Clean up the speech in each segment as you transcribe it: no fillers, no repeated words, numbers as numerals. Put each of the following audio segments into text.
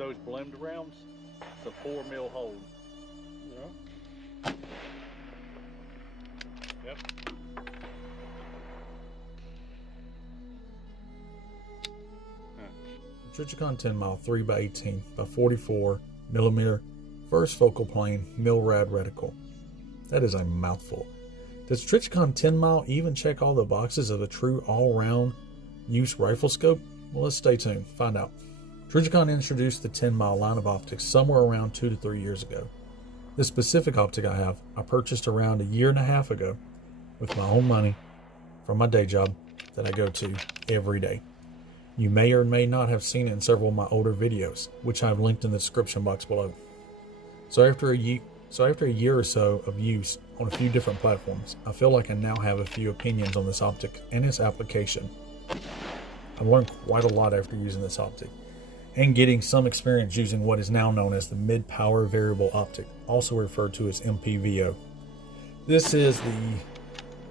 those bloomed rounds, it's a 4 mil hole. Yeah. Yep. Trijicon Tenmile 3x18 by 44 millimeter first focal plane Milrad reticle. That is a mouthful. Does Trijicon Tenmile even check all the boxes of a true all-round use rifle scope? Well, let's stay tuned, find out. Trijicon introduced the Tenmile line of optics somewhere around 2 to 3 years ago. This specific optic I purchased around a year and a half ago with my own money from my day job that I go to every day. You may or may not have seen it in several of my older videos, which I've linked in the description box below. So after a year or so of use on a few different platforms, I feel like I now have a few opinions on this optic and its application. I've learned quite a lot after using this optic, and getting some experience using what is now known as the Mid Power Variable Optic, also referred to as MPVO. This is the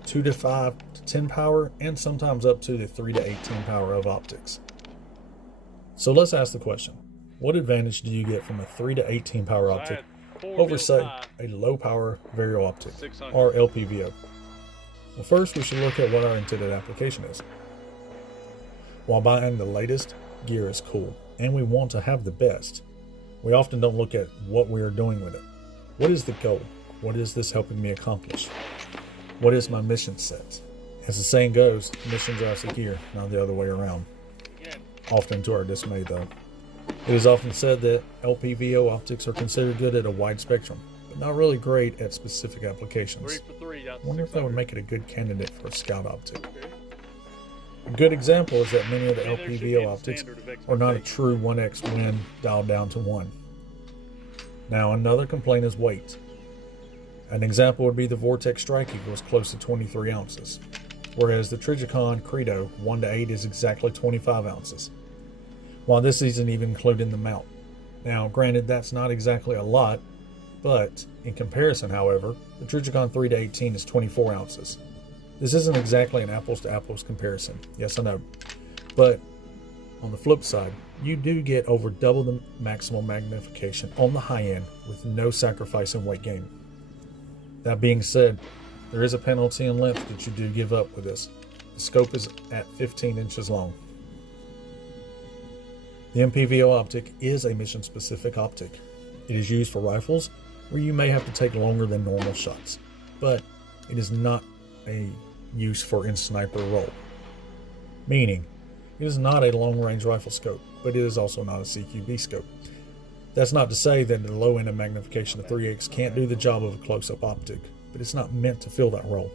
2 to 5 to 10 power and sometimes up to the 3 to 18 power of optics. So let's ask the question, what advantage do you get from a 3 to 18 power optic over, say, a low power variable optic or LPVO? Well, first we should look at what our intended application is. While buying the latest gear is cool and we want to have the best, we often don't look at what we are doing with it. What is the goal? What is this helping me accomplish? What is my mission set? As the saying goes, mission drives the gear, not the other way around. Often to our dismay though. It is often said that LPVO optics are considered good at a wide spectrum, but not really great at specific applications. 3 for 3, I wonder if that would make it a good candidate for a scout optic. Okay. A good example is that many of the LPVO optics are not a true 1x win dialed down to 1. Now another complaint is weight. An example would be the Vortex Strike Eagle is close to 23 ounces, whereas the Trijicon Credo 1 to 8 is exactly 25 ounces. While this isn't even including the mount. Now granted, that's not exactly a lot, but in comparison, however, the Trijicon 3 to 18 is 24 ounces. This isn't exactly an apples to apples comparison, yes I know, but on the flip side, you do get over double the maximum magnification on the high end with no sacrifice in weight gain. That being said, there is a penalty in length that you do give up with this. The scope is at 15 inches long. The MPVO optic is a mission-specific optic. It is used for rifles where you may have to take longer than normal shots, but it is not a use for in-sniper role. Meaning, it is not a long-range rifle scope, but it is also not a CQB scope. That's not to say that the low end of magnification of 3x can't do the job of a close-up optic, but it's not meant to fill that role.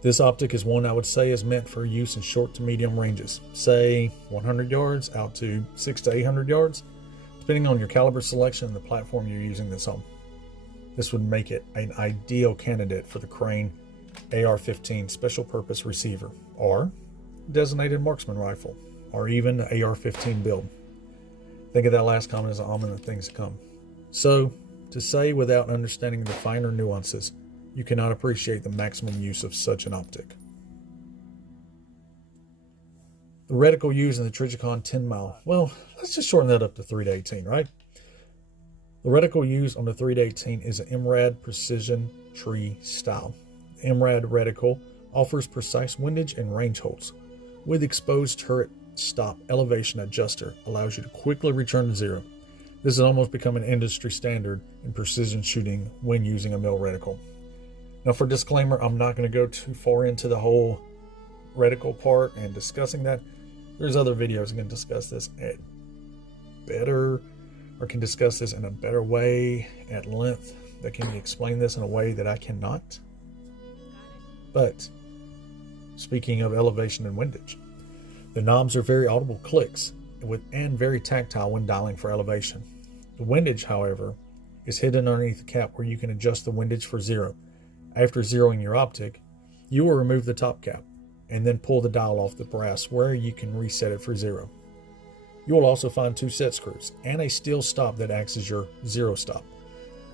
This optic is one I would say is meant for use in short to medium ranges, say 100 yards out to 600 to 800 yards, depending on your caliber selection and the platform you're using this on. This would make it an ideal candidate for the Crane AR-15 Special Purpose Receiver, or Designated Marksman Rifle, or even the AR-15 build. Think of that last comment as an omen of things to come. So, to say without understanding the finer nuances, you cannot appreciate the maximum use of such an optic. The reticle used in the Trijicon Tenmile, well, let's just shorten that up to 3 to 18, right? The reticle used on the 3 to 18 is an MRAD Precision Tree style. The MRAD reticle offers precise windage and range holds, with exposed turret stop elevation adjuster allows you to quickly return to zero. This has almost become an industry standard in precision shooting when using a mil reticle. Now for disclaimer, I'm not going to go too far into the whole reticle part and discussing that. There's other videos that can discuss this at better, or can discuss this in a better way at length that can explain this in a way that I cannot. But speaking of elevation and windage, the knobs are very audible clicks and very tactile when dialing for elevation. The windage, however, is hidden underneath the cap where you can adjust the windage for zero. After zeroing your optic, you will remove the top cap and then pull the dial off the brass where you can reset it for zero. You will also find 2 set screws and a steel stop that acts as your zero stop.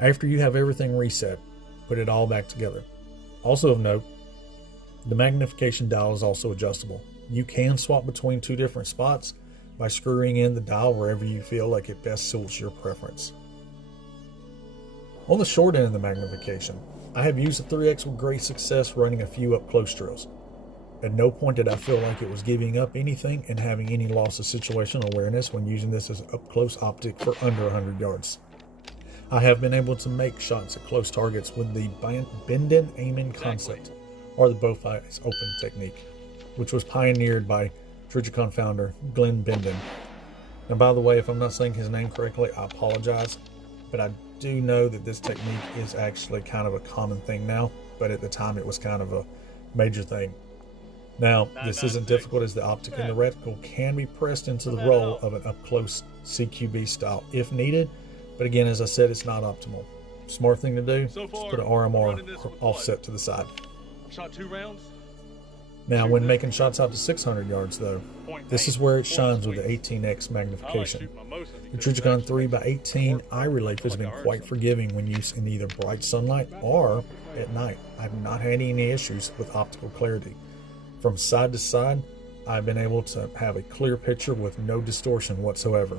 After you have everything reset, put it all back together. Also of note, the magnification dial is also adjustable. You can swap between 2 different spots, by screwing in the dial wherever you feel like it best suits your preference. On the short end of the magnification, I have used the 3X with great success running a few up-close drills. At no point did I feel like it was giving up anything and having any loss of situational awareness when using this as up-close optic for under 100 yards. I have been able to make shots at close targets with the bend-in, aim-in concept, or the both eyes open technique, which was pioneered by Trijicon founder Glenn Benden. Now, by the way, if I'm not saying his name correctly, I apologize, but I do know that this technique is actually kind of a common thing now, but at the time it was kind of a major thing. Now, this isn't difficult as the optic and the reticle can be pressed into the role of an up-close CQB style if needed, but again, as I said, it's not optimal. Smart thing to do is put an RMR offset to the side. I've shot 2 rounds. Now, when making shots out to 600 yards though, this is where it shines with the 18x magnification. The Trijicon 3x18 eye relief has been quite forgiving when used in either bright sunlight or at night. I've not had any issues with optical clarity. From side to side, I've been able to have a clear picture with no distortion whatsoever.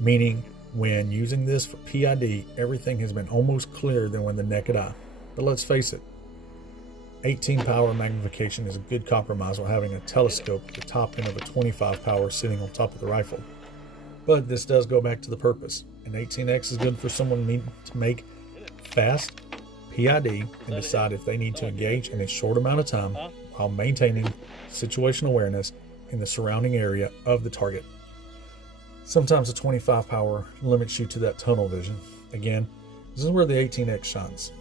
Meaning, when using this for PID, everything has been almost clearer than with the naked eye. But let's face it, 18 power magnification is a good compromise while having a telescope at the top end of a 25 power sitting on top of the rifle. But this does go back to the purpose. An 18x is good for someone needing to make fast PID and decide if they need to engage in a short amount of time while maintaining situational awareness in the surrounding area of the target. Sometimes a 25 power limits you to that tunnel vision. Again, this is where the 18x shines.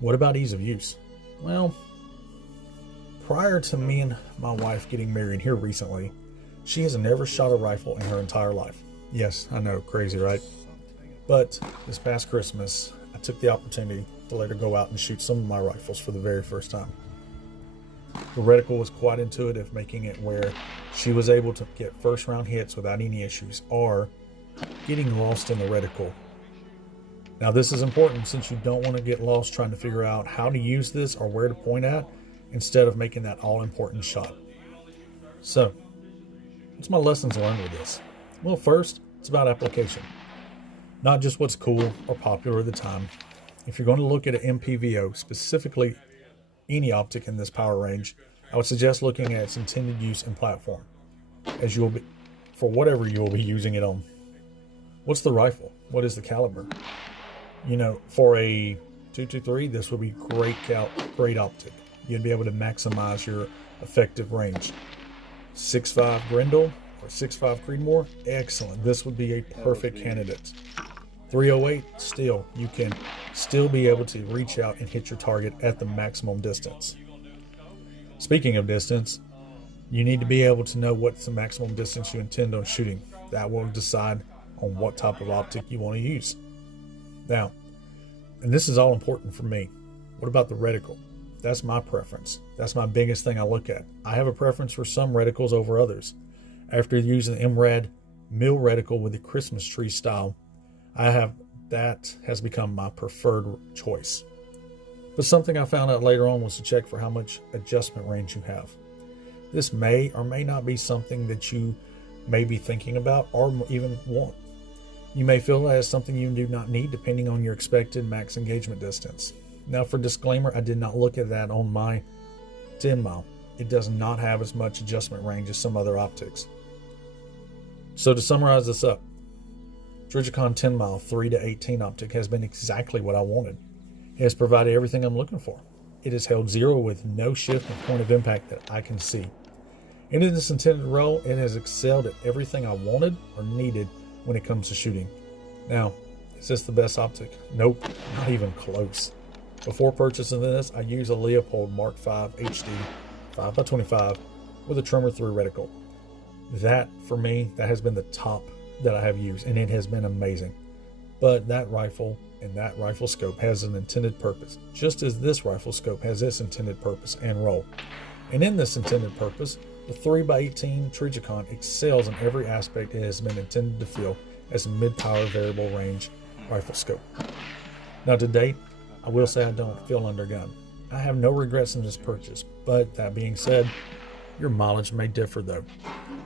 What about ease of use? Well, prior to me and my wife getting married here recently, she has never shot a rifle in her entire life. Yes, I know, crazy, right? But this past Christmas, I took the opportunity to let her go out and shoot some of my rifles for the very first time. The reticle was quite intuitive, making it where she was able to get first round hits without any issues or getting lost in the reticle. Now, this is important since you don't want to get lost trying to figure out how to use this or where to point at instead of making that all-important shot. So, what's my lessons learned with this? Well, first, it's about application. Not just what's cool or popular at the time. If you're going to look at an MPVO, specifically any optic in this power range, I would suggest looking at its intended use and platform, as you'll be, for whatever you will be using it on. What's the rifle? What is the caliber? You know, for a 223, this would be great optic. You'd be able to maximize your effective range. 6.5 Grendel or 6.5 Creedmoor, excellent. This would be a perfect candidate. 308, still, you can still be able to reach out and hit your target at the maximum distance. Speaking of distance, you need to be able to know what's the maximum distance you intend on shooting. That will decide on what type of optic you want to use. Now, and this is all important for me, what about the reticle? That's my preference. That's my biggest thing I look at. I have a preference for some reticles over others. After using the MRAD mill reticle with the Christmas tree style, that has become my preferred choice. But something I found out later on was to check for how much adjustment range you have. This may or may not be something that you may be thinking about or even want. You may feel that is something you do not need depending on your expected max engagement distance. Now, for disclaimer, I did not look at that on my Tenmile. It does not have as much adjustment range as some other optics. So to summarize this up, Trijicon Tenmile 3-18 optic has been exactly what I wanted. It has provided everything I'm looking for. It has held zero with no shift in point of impact that I can see. And in this intended role, it has excelled at everything I wanted or needed when it comes to shooting. Now, is this the best optic? Nope, not even close. Before purchasing this, I used a Leopold Mark V HD 5x25 with a trimmer through reticle. That, for me, that has been the top that I have used, and it has been amazing. But that rifle and that rifle scope has an intended purpose, just as this rifle scope has its intended purpose and role. And in this intended purpose, the 3x18 Trijicon excels in every aspect it has been intended to fill as a Mid Power Variable Range rifle scope. Now, to date, I will say I don't feel undergunned. I have no regrets in this purchase, but that being said, Your mileage may differ though.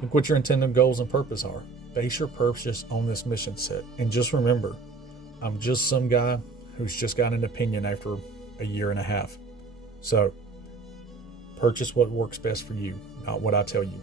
Look what your intended goals and purpose are. Base your purchase on this mission set. And just remember, I'm just some guy who's just got an opinion after a year and a half. So, purchase what works best for you, not what I tell you.